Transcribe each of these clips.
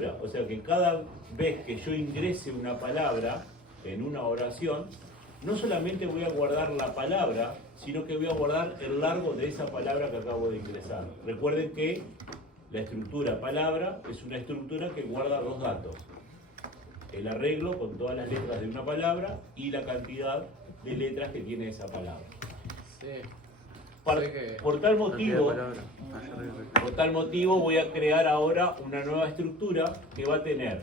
estructura. O sea que cada vez que yo ingrese una palabra en una oración, no solamente voy a guardar la palabra, sino que voy a guardar el largo de esa palabra que acabo de ingresar. Recuerden que la estructura palabra es una estructura que guarda dos datos: el arreglo con todas las letras de una palabra y la cantidad de letras que tiene esa palabra. Sí. Por tal motivo voy a crear ahora una nueva estructura que va a tener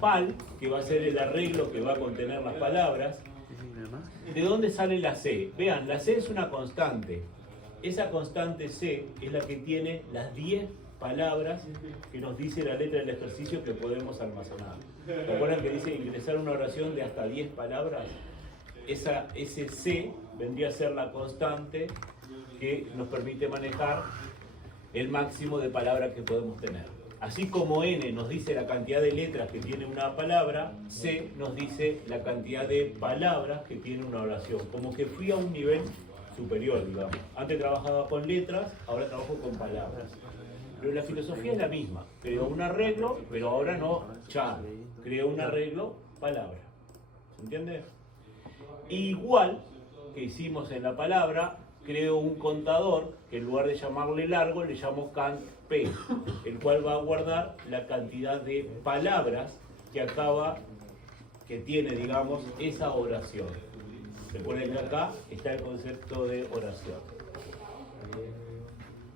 pal, que va a ser el arreglo que va a contener las palabras. ¿De dónde sale la C? Vean, la C es una constante. Esa constante C es la que tiene las 10 palabras que nos dice la letra del ejercicio que podemos almacenar. ¿Recuerdan que dice ingresar una oración de hasta 10 palabras? Ese C vendría a ser la constante que nos permite manejar el máximo de palabras que podemos tener. Así como N nos dice la cantidad de letras que tiene una palabra, C nos dice la cantidad de palabras que tiene una oración. Como que fui a un nivel superior, digamos. Antes trabajaba con letras, ahora trabajo con palabras. Pero la filosofía es la misma. Creo un arreglo, pero ahora no char. Creo un arreglo, palabra. ¿Se entiende? Igual que hicimos en la palabra, creo un contador que en lugar de llamarle largo le llamo cant P, el cual va a guardar la cantidad de palabras que tiene, digamos, esa oración. Recuerden que acá está el concepto de oración.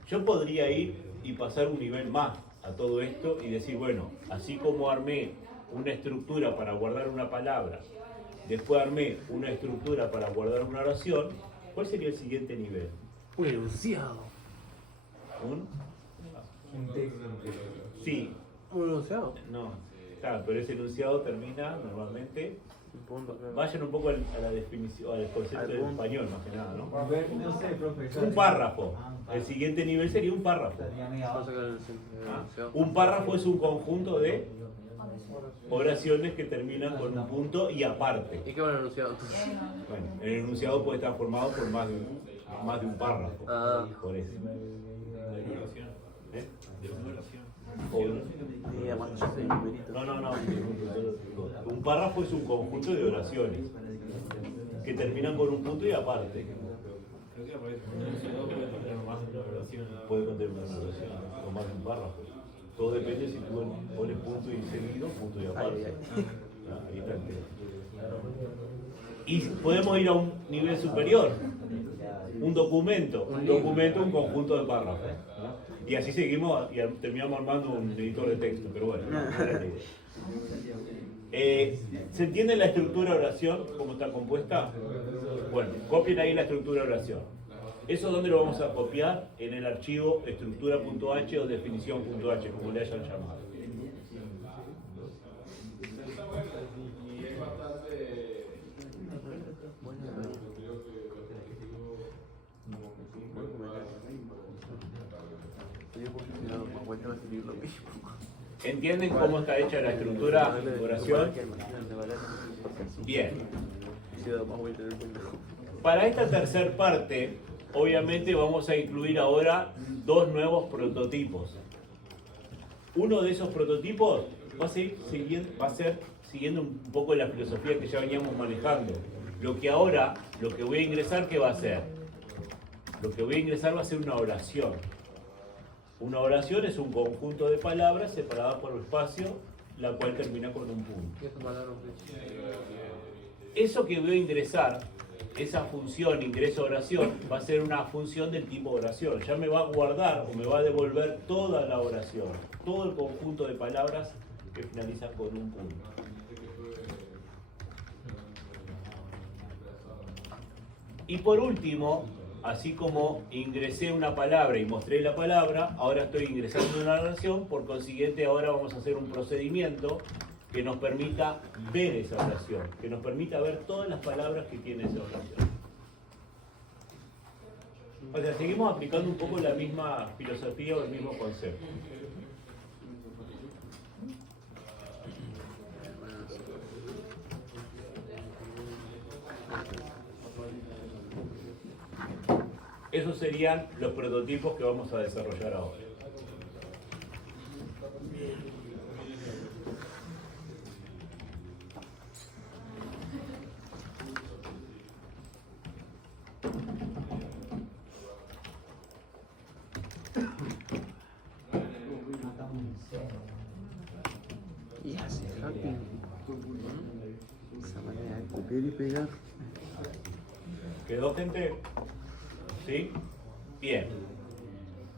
Yo podría ir y pasar un nivel más a todo esto y decir, bueno, así como armé una estructura para guardar una palabra, después armé una estructura para guardar una oración, ¿cuál sería el siguiente nivel? Un enunciado. Un texto. Sí. ¿Un enunciado? No. Claro, pero ese enunciado termina normalmente. Vayan un poco a la definición, al concepto del español, más que nada, ¿no? A ver, no sé, profesor. Un párrafo. El siguiente nivel sería un párrafo. Un párrafo es un conjunto de oraciones que terminan con un punto y aparte. ¿Y qué va el enunciado? Bueno, el enunciado puede estar formado por más de un párrafo. Por eso. ¿Eh? No. Un párrafo es un conjunto de oraciones que terminan con un punto y aparte. Puede contener una oración o más de un párrafo. Todo depende si tú pones punto y seguido, punto y aparte. Ahí está el tema. Y podemos ir a un nivel superior. Un documento, un conjunto de párrafos. ¿No? Y así seguimos y terminamos armando un editor de texto, pero bueno, no era la idea. ¿Se entiende la estructura de oración, cómo está compuesta? Bueno, copien ahí la estructura de oración. ¿Eso dónde lo vamos a copiar? En el archivo estructura.h o definición.h, como le hayan llamado. ¿Entienden cómo está hecha la estructura de oración? Bien. Para esta tercera parte, obviamente vamos a incluir ahora dos nuevos prototipos. Uno de esos prototipos va a ser siguiendo un poco la filosofía que ya veníamos manejando. Lo que voy a ingresar, ¿qué va a ser? Lo que voy a ingresar va a ser una oración. Una oración es un conjunto de palabras separadas por un espacio, la cual termina con un punto. Eso que voy a ingresar, esa función ingreso-oración, va a ser una función del tipo oración. Ya me va a guardar o me va a devolver toda la oración, todo el conjunto de palabras que finalizan con un punto. Y por último, así como ingresé una palabra y mostré la palabra, ahora estoy ingresando una oración, por consiguiente ahora vamos a hacer un procedimiento que nos permita ver esa oración, que nos permita ver todas las palabras que tiene esa oración. O sea, seguimos aplicando un poco la misma filosofía o el mismo concepto. Esos serían los prototipos que vamos a desarrollar ahora. Y hace happy. Esa manera de copiar y pegar. ¿Quedó, gente? ¿Sí? Bien.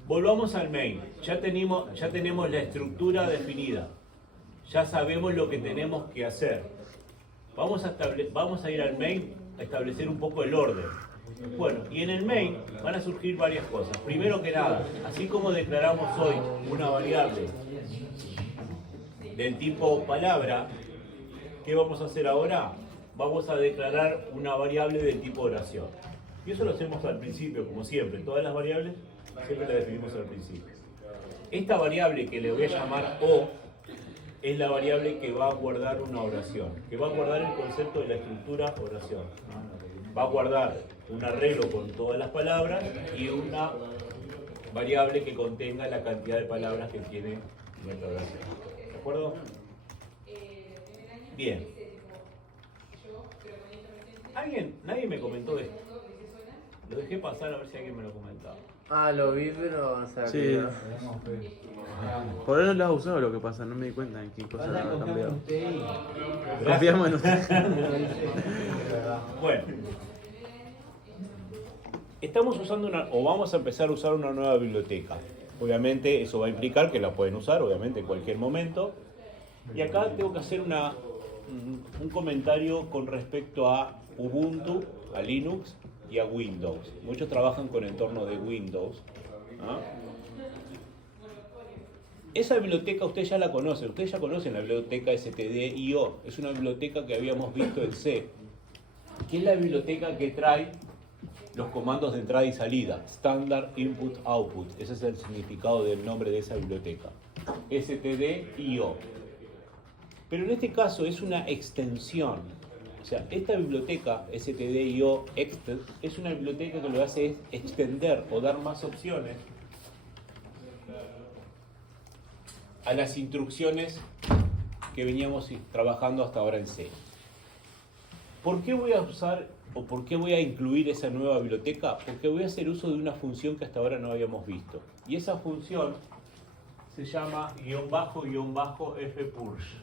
Volvamos al main. Ya tenemos la estructura definida. Ya sabemos lo que tenemos que hacer. Vamos a ir al main a establecer un poco el orden. Bueno, y en el main van a surgir varias cosas. Primero que nada, así como declaramos hoy una variable del tipo palabra, ¿qué vamos a hacer ahora? Vamos a declarar una variable del tipo oración. Y eso lo hacemos al principio, como siempre. Todas las variables siempre las definimos al principio. Esta variable que le voy a llamar O es la variable que va a guardar una oración, que va a guardar el concepto de la estructura oración. Va a guardar un arreglo con todas las palabras y una variable que contenga la cantidad de palabras que tiene nuestra oración. ¿De acuerdo? Bien. Nadie me comentó esto. Lo dejé pasar a ver si alguien me lo comentaba. Ah, lo vi, pero o sea, Sí. que- Por ahí no lo has usado, lo que pasa, no me di cuenta en qué cosa Pasa, ha confiamos en cambiado. usted y... Confiamos en usted. Bueno. Estamos usando o vamos a empezar a usar una nueva biblioteca. Obviamente eso va a implicar que la pueden usar, obviamente, en cualquier momento. Y acá tengo que hacer un comentario con respecto a Ubuntu, a Linux y a Windows. Muchos trabajan con entorno de Windows. ¿Ah? Esa biblioteca ustedes ya la conocen. Ustedes ya conocen la biblioteca std.io. Es una biblioteca que habíamos visto en C. Que es la biblioteca que trae los comandos de entrada y salida. Standard Input Output. Ese es el significado del nombre de esa biblioteca. std.io. Pero en este caso es una extensión. O sea, esta biblioteca std.io es una biblioteca que lo que hace es extender o dar más opciones a las instrucciones que veníamos trabajando hasta ahora en C. ¿Por qué voy a usar o por qué voy a incluir esa nueva biblioteca? Porque voy a hacer uso de una función que hasta ahora no habíamos visto. Y esa función se llama --fpurge.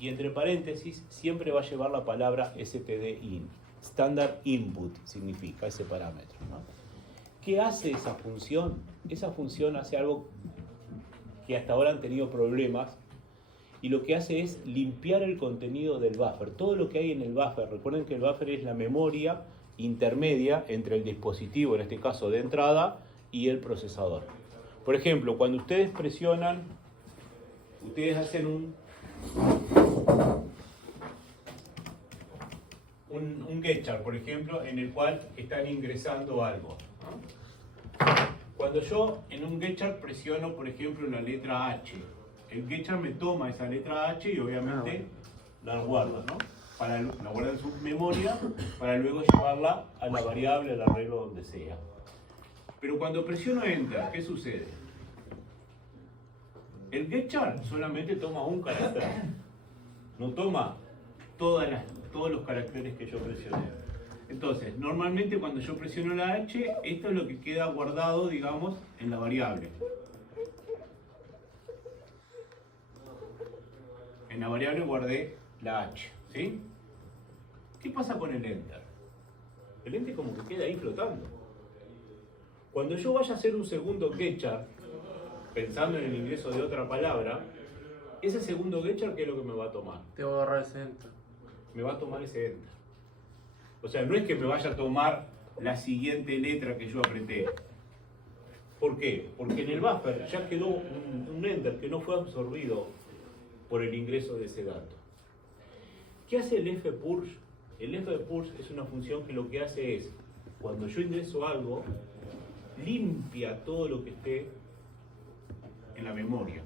Y entre paréntesis siempre va a llevar la palabra stdin. Standard Input significa ese parámetro, ¿no? ¿Qué hace esa función? Esa función hace algo que hasta ahora han tenido problemas, y lo que hace es limpiar el contenido del buffer. Todo lo que hay en el buffer, recuerden que el buffer es la memoria intermedia entre el dispositivo, en este caso de entrada, y el procesador. Por ejemplo, cuando ustedes presionan, ustedes hacen un getchar, por ejemplo, en el cual están ingresando algo, ¿no? Cuando yo en un getchar presiono, por ejemplo, la letra H, el getchar me toma esa letra H y obviamente la guarda, ¿no? La guarda en su memoria para luego llevarla a la variable, al arreglo donde sea. Pero cuando presiono Enter, ¿qué sucede? El getchar solamente toma un carácter, no toma todos los caracteres que yo presioné. Entonces, normalmente cuando yo presiono la H, esto es lo que queda guardado, digamos, en la variable. En la variable guardé la H, ¿sí? ¿Qué pasa con el Enter? El Enter como que queda ahí flotando. Cuando yo vaya a hacer un segundo getchar, pensando en el ingreso de otra palabra, ese segundo getchar, ¿qué es lo que me va a tomar? te voy a agarrar el centro. Me va a tomar ese Enter. O sea, no es que me vaya a tomar la siguiente letra que yo apreté. ¿Por qué? Porque en el buffer ya quedó un Enter que no fue absorbido por el ingreso de ese dato. ¿Qué hace el fpurge? El fpurge es una función que lo que hace es, cuando yo ingreso algo, limpia todo lo que esté en la memoria.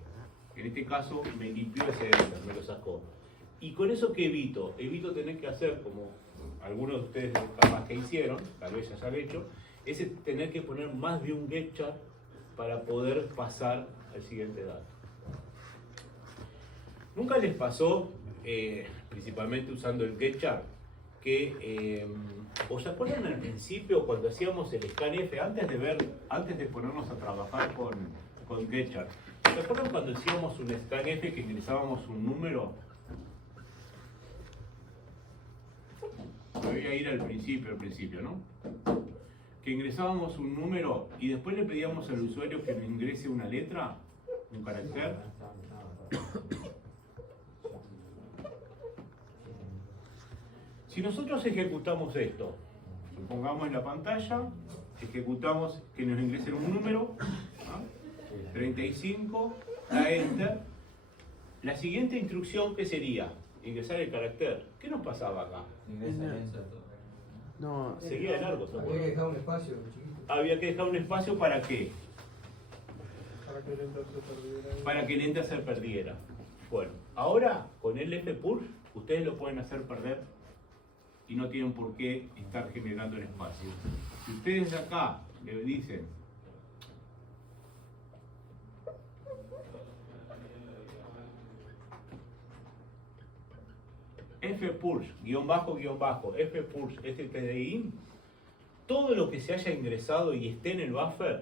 En este caso me limpió ese Enter, me lo sacó. ¿Y con eso qué evito? Evito tener que hacer, como algunos de ustedes capaz que hicieron, tal vez ya hayan hecho, es tener que poner más de un getchar para poder pasar al siguiente dato. ¿Nunca les pasó, principalmente usando el getchar, que ¿os acuerdan al principio cuando hacíamos el scanf, antes de ponernos a trabajar con getchar, ¿Se acuerdan cuando hacíamos un scanf que ingresábamos un número? Me voy a ir al principio, ¿no? Que ingresábamos un número y después le pedíamos al usuario que nos ingrese una letra, un carácter. Si nosotros ejecutamos esto, supongamos en la pantalla, ejecutamos que nos ingresen un número, ¿no? 35, da Enter. La siguiente instrucción, ¿qué sería? Ingresar el carácter. ¿Qué nos pasaba acá? No, Seguía de largo, ¿se Había que acuerdan? dejar un espacio, chiquito. Había que dejar un espacio ¿para qué? Para que el enter se perdiera. Para que el enter se perdiera. Bueno, ahora con el fpurge ustedes lo pueden hacer perder y no tienen por qué estar generando el espacio. Si ustedes acá le dicen fpurge, guión bajo, fpurge, stdin, todo lo que se haya ingresado y esté en el buffer,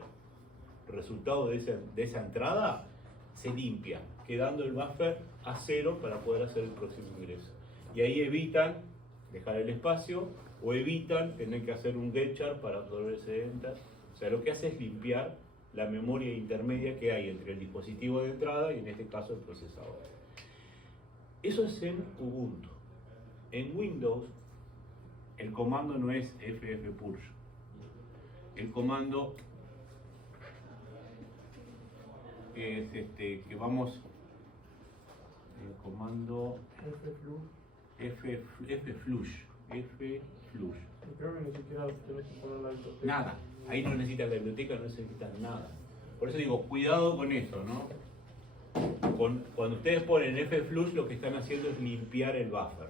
resultado de esa entrada, se limpia, quedando el buffer a 0 para poder hacer el próximo ingreso. Y ahí evitan dejar el espacio o evitan tener que hacer un getchar para absorber ese enter. O sea, lo que hace es limpiar la memoria intermedia que hay entre el dispositivo de entrada y en este caso el procesador. Eso es en Ubuntu. En Windows, el comando no es ffpurge. El comando es que vamos, el comando fflush. Creo que ni siquiera tenés que poner la biblioteca. Nada. Ahí no necesitas la biblioteca, no necesitas nada. Por eso digo, cuidado con eso, ¿no? Cuando ustedes ponen fflush, lo que están haciendo es limpiar el buffer.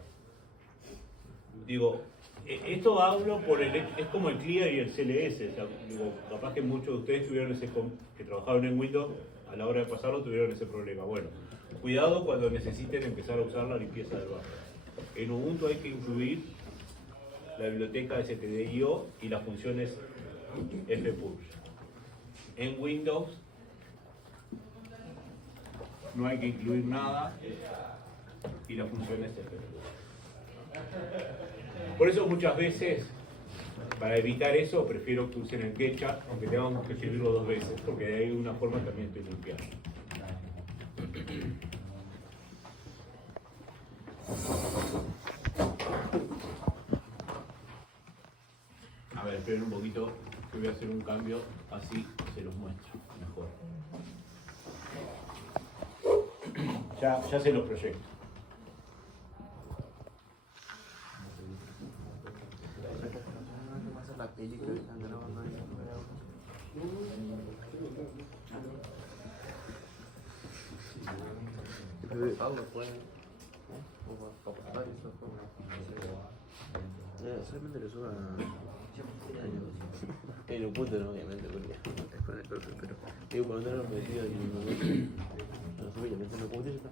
Digo, esto hablo por es como el clear y el CLS. O sea, digo, capaz que muchos de ustedes tuvieron que trabajaron en Windows, a la hora de pasarlo tuvieron ese problema. Bueno, cuidado cuando necesiten empezar a usar la limpieza del buffer. En Ubuntu hay que incluir la biblioteca stdio y las funciones fpurge. En Windows no hay que incluir nada y las funciones fpurge. Por eso muchas veces, para evitar eso, prefiero que usen el getchar, aunque tengamos que escribirlo 2 veces, porque de ahí una forma también estoy limpiando. A ver, esperen un poquito, que voy a hacer un cambio, así se los muestro mejor. Ya se los proyecto. la película que están grabando ahí. Pablo pueden. O apostar eso. Solamente lo suba en un punto, no, obviamente, porque es con el perfil, pero digo, cuando no lo metido y no lo subí, le meto en el punto y ya está.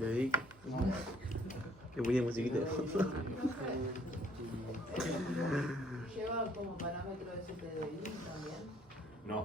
Le di. Le ponía musiquita de fondo. ¿Lleva como parámetro STDI también? No.